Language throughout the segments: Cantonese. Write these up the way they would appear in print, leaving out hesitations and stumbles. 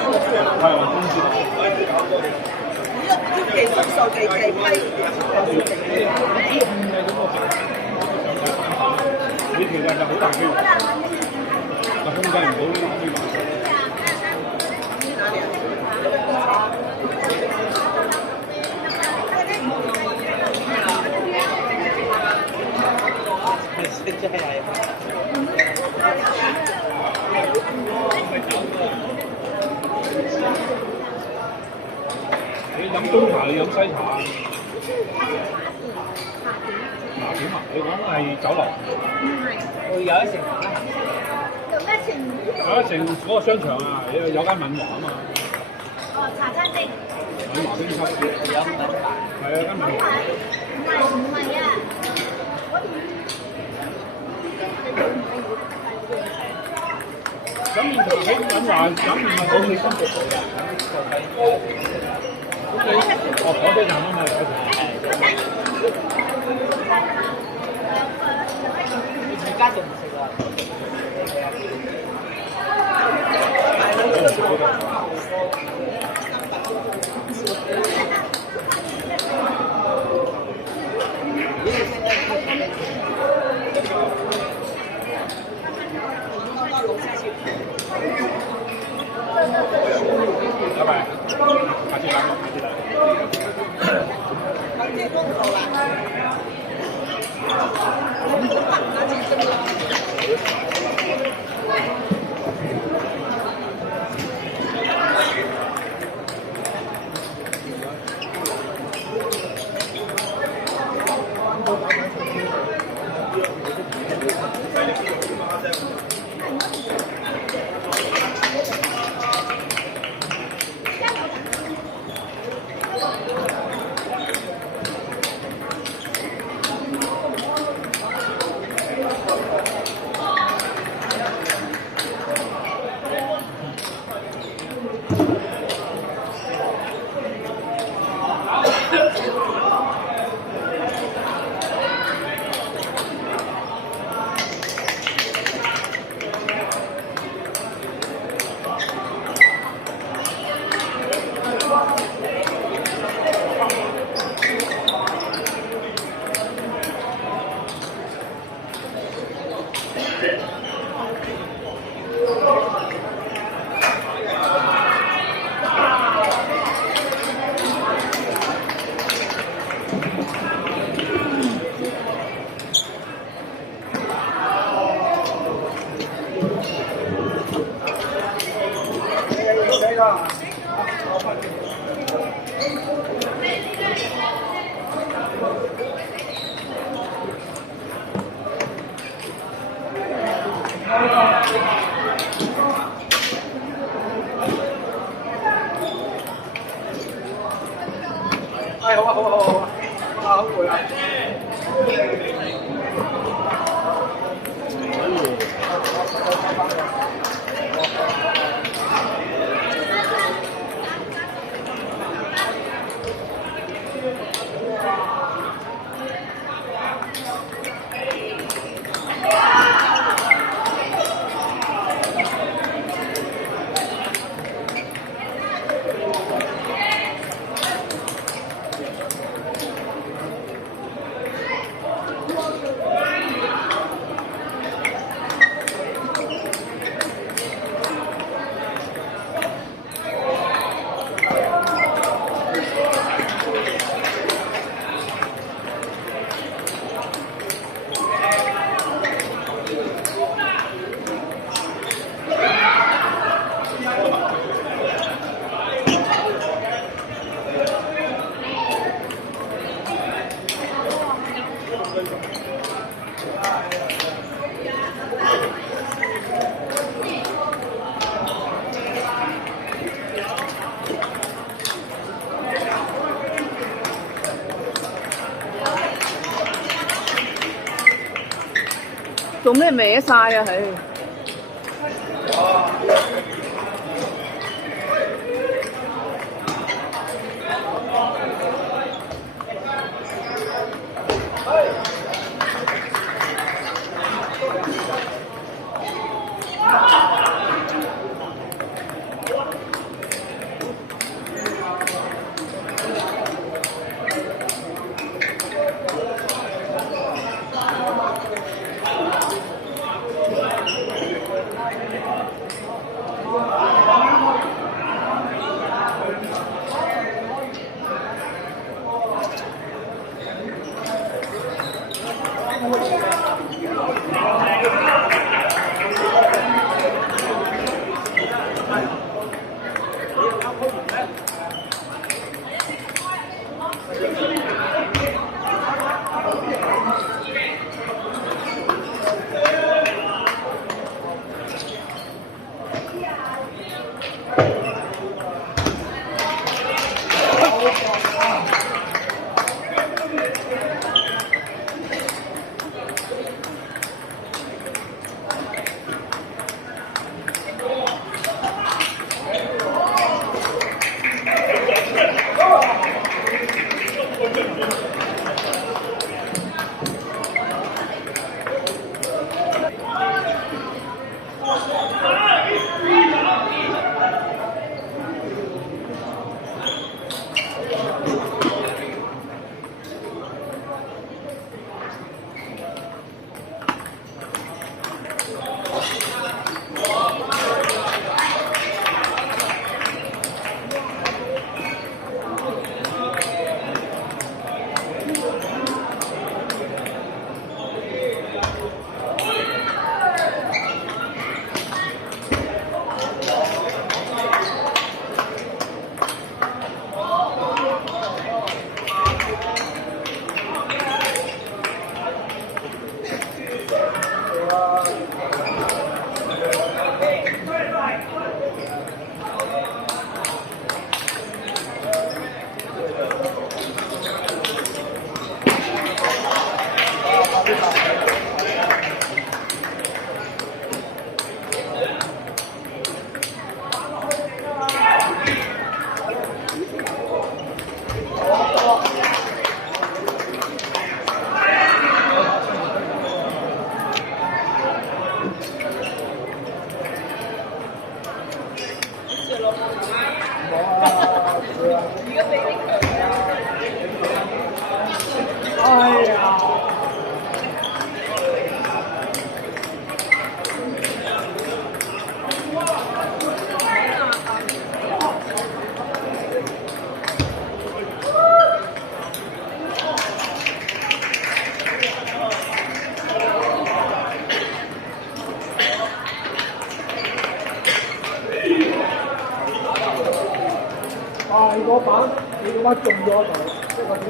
係啊，公司要技術數技批。你其實就好大機會，但控制唔到呢啲機會。你飲中茶，你飲西茶。嗱點啊？你講係酒樓？唔係，會有一成有一成嗰個商場啊，有間敏華啊嘛。哦，茶餐廳。敏華冰室。有品牌。係啊，間敏華。唔係啊。飲麵茶喺敏華飲麵係好起心做到嘅。咁你火車站啊嘛，火車站。而家仲唔食啊？拜拜，下次來，下次來。咁即係公道啦。下次先啦。好啊，好啊，好啊，好啊，好攰啊！做咩歪晒啊？佢哎呀！啊！你嗰板，你嗰板中咗就，即係嗰啲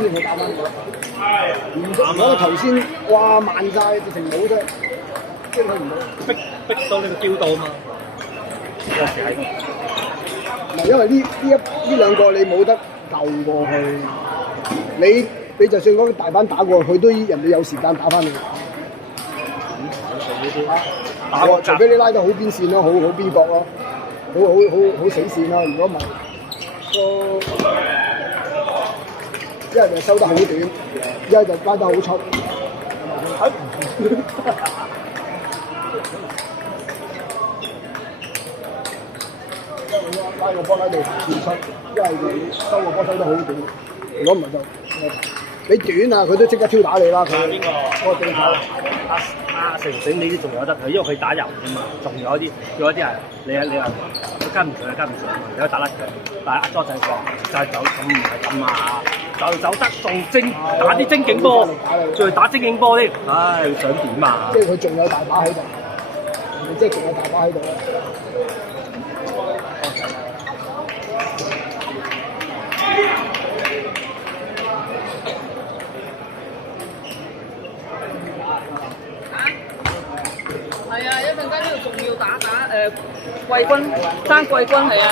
肯定會打翻佢。如果頭先哇慢晒，直情冇得追佢唔到，逼到你個標度啊嘛。有時係唔係因為呢兩個你冇得救過去，你就算嗰大班打過去，佢都人哋有時間打翻你。打過，除非你拉得好邊線咯，好邊角咯，好死線咯。如果唔係，一係就收得好短，一係就拉得好出。拉個波喺度跳出，一係就收個波收得好短。如果唔係就你短啊，佢都即刻挑打你啦。佢邊個？嗰個對手。阿成成呢啲仲有得佢，因為佢打油㗎嘛，仲有啲係你話跟唔上就跟唔上嘛，有得打甩佢。但係阿莊仔講就係走咁唔係咁啊，走得仲打啲精警波，再打精警波添，唉想點啊？即係佢仲有大把喺度，即係仲有大把喺度。係啊，一陣間呢度仲要打季軍，爭季軍係啊。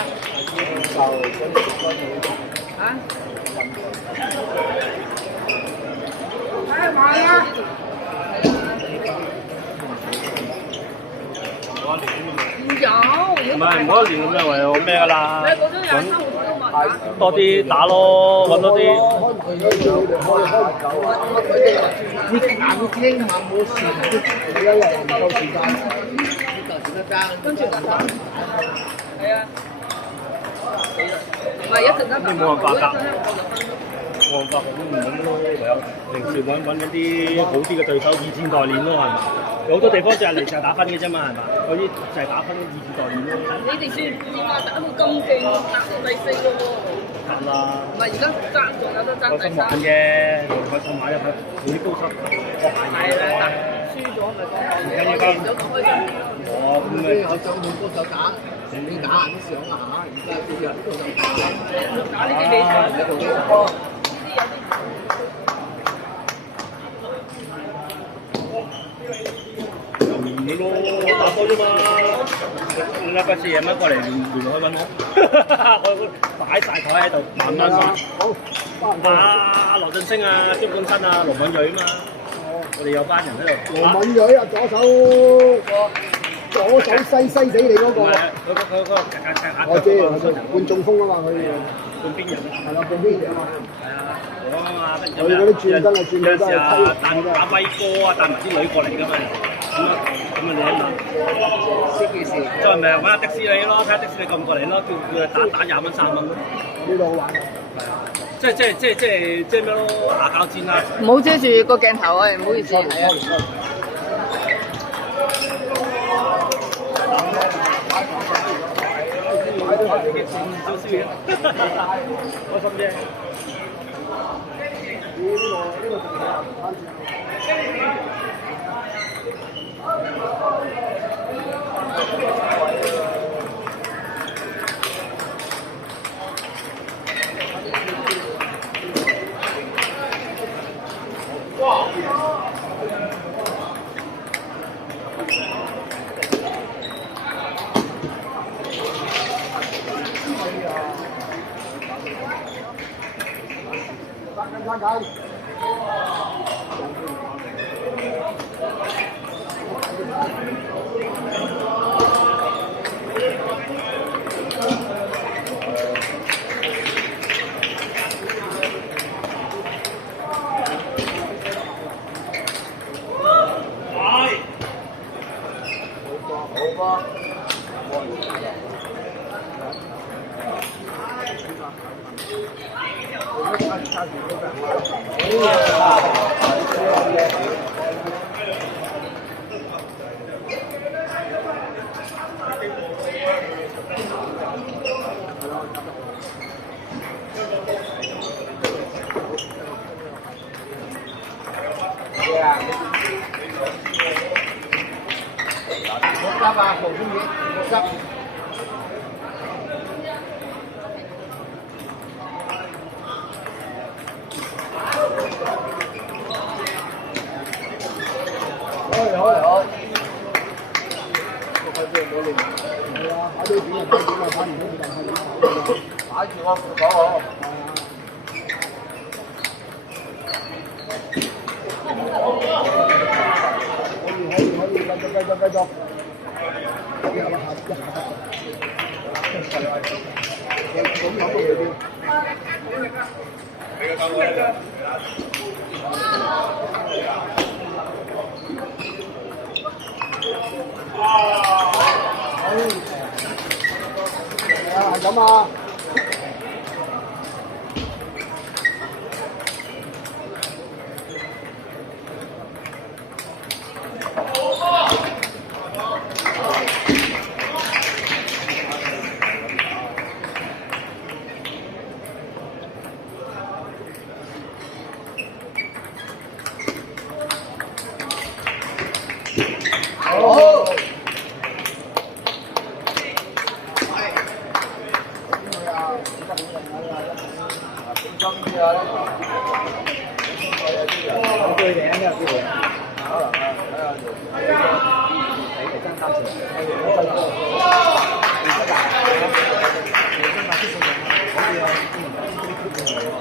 嚇？買啊！有。唔係唔好一年咁樣為我咩㗎啦？你嗰張23號都問打。多啲打咯，揾多啲。你硬聽下冇事，你有人唔夠時間，跟住打。係啊。唔係一陣間打。冇辦法㗎。冇辦法咁唔揾咯，唯有平時揾緊啲好啲嘅對手，以戰代練咯，係咪？有好多地方就係嚟就係打分嘅啫嘛，係嘛？嗰啲就係打分以戰代練咯。你哋算唔算啊？打到咁勁，打到第4咯喎！得啦。唔係而家爭仲有得爭第3。開心玩嘅，開心買入去，做啲高級學鞋。係啦，但輸咗咪講贏咗就開心啲咯。哦，咁咪有上半高手打，你打下都想下，而家啲人都想打呢啲比賽喺度呢啲你咯，打波啫嘛。你禮拜4日乜過嚟聯絡揾我？我擺晒台喺度，慢慢玩。好，阿羅振星啊、張冠新啊、盧敏鋭啊嘛，我哋有班人喺度。羅敏鋭啊，左手西死你嗰個。我知，半中鋒啊嘛，佢半邊人。係啦，半邊人啊嘛。係啊，我啊嘛，佢嗰啲轉真係轉到真係打威哥啊，帶埋啲女過嚟㗎嘛。咁你諗下，識件事。再咪揾下的士你咯，睇下的士你過唔過嚟咯，叫佢打20蚊3蚊咯。呢度好玩。即係咩咯？牙膠戰啊！唔好遮住個鏡頭啊！唔好意思，係啊。少少嘢，開心啫。哇！揸緊。係啊，打到點啊，打點啊，打唔到就係打住我扶手我。可以，繼續。一下得。咁諗到嚟邊？係咁啊！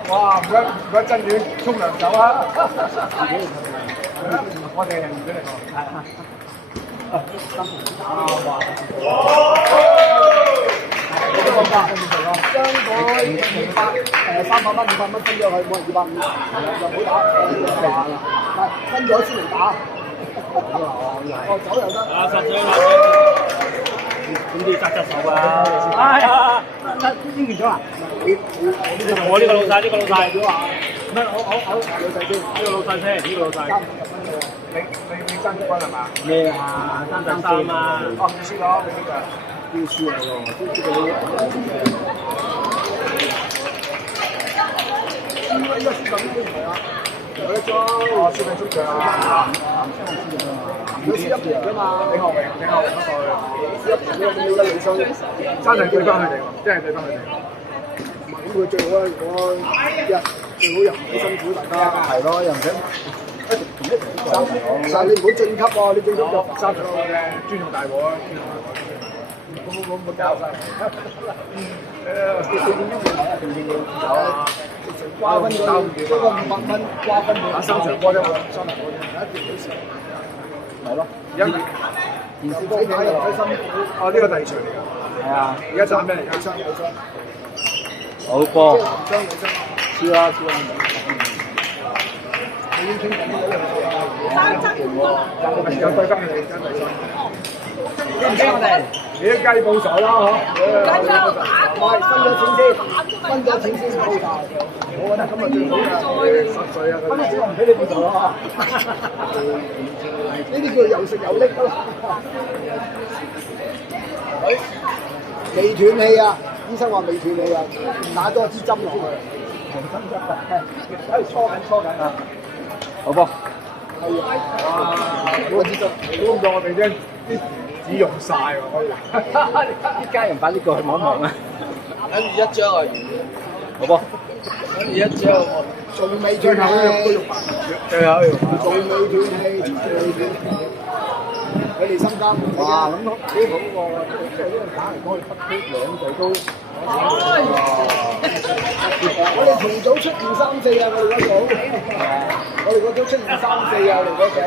哇！唔該真遠沖涼走啊！我哋人唔俾你講。將佢300蚊、500蚊分咗佢，每人250，就唔好打，分咗先嚟打。哦，走又得。啊，實水咁都要揸手啊！哎呀，應完咗啦！我呢個老細，呢個老細，唔係我老細先，呢個老細先，呢個老細。你爭冠軍係嘛？咩啊？3-3啊！哦，輸咗，你輸㗎。要輸嚟喎，應該輸緊啲唔係啊！有得裝，輸緊出場啊！佢輸1盤㗎嘛，李學榮嗰個輸1盤呢個咁理想，真係對翻佢哋喎，真係對翻佢哋。咁佢最好最好又唔使辛苦大家。係咯，又唔使但係你唔好晉級喎，你晉級就三場嘅尊重大鑊啊！冇搞晒。瓜分咗嗰個500蚊，瓜分咗打3場波啫嘛，3場波啫，一定好事。係咯。而家電視機打又唔使辛苦。哦，呢個第2場嚟㗎。係啊。而家賺咩嚟㗎？好波。超啊！你已經傾緊呢個又對翻佢哋，真係驚唔驚我哋？你都雞報仇啦嗬！分咗錢先報仇。我覺得今日最好嘅實水啊！分咗錢我唔俾你報仇咯。呢啲叫有食有拎咯。未斷氣啊！醫生話未斷氣啊，打多支針落去。喺度搓緊啊！好波。係啊！哇！支針估唔到我哋啫，啲紙用晒喎，可以。啲家人快啲過去望一望啊！跟住1張啊，好波。跟住1張喎，仲未斷氣，最後一個仲未斷氣，仲未斷氣。佢哋心間哇，咁幾好喎！即係呢個打嚟講，北區2隊都。我哋同組出2、3、4啊！我哋嗰組，我哋嗰組出2、3、4啊！我哋嗰組。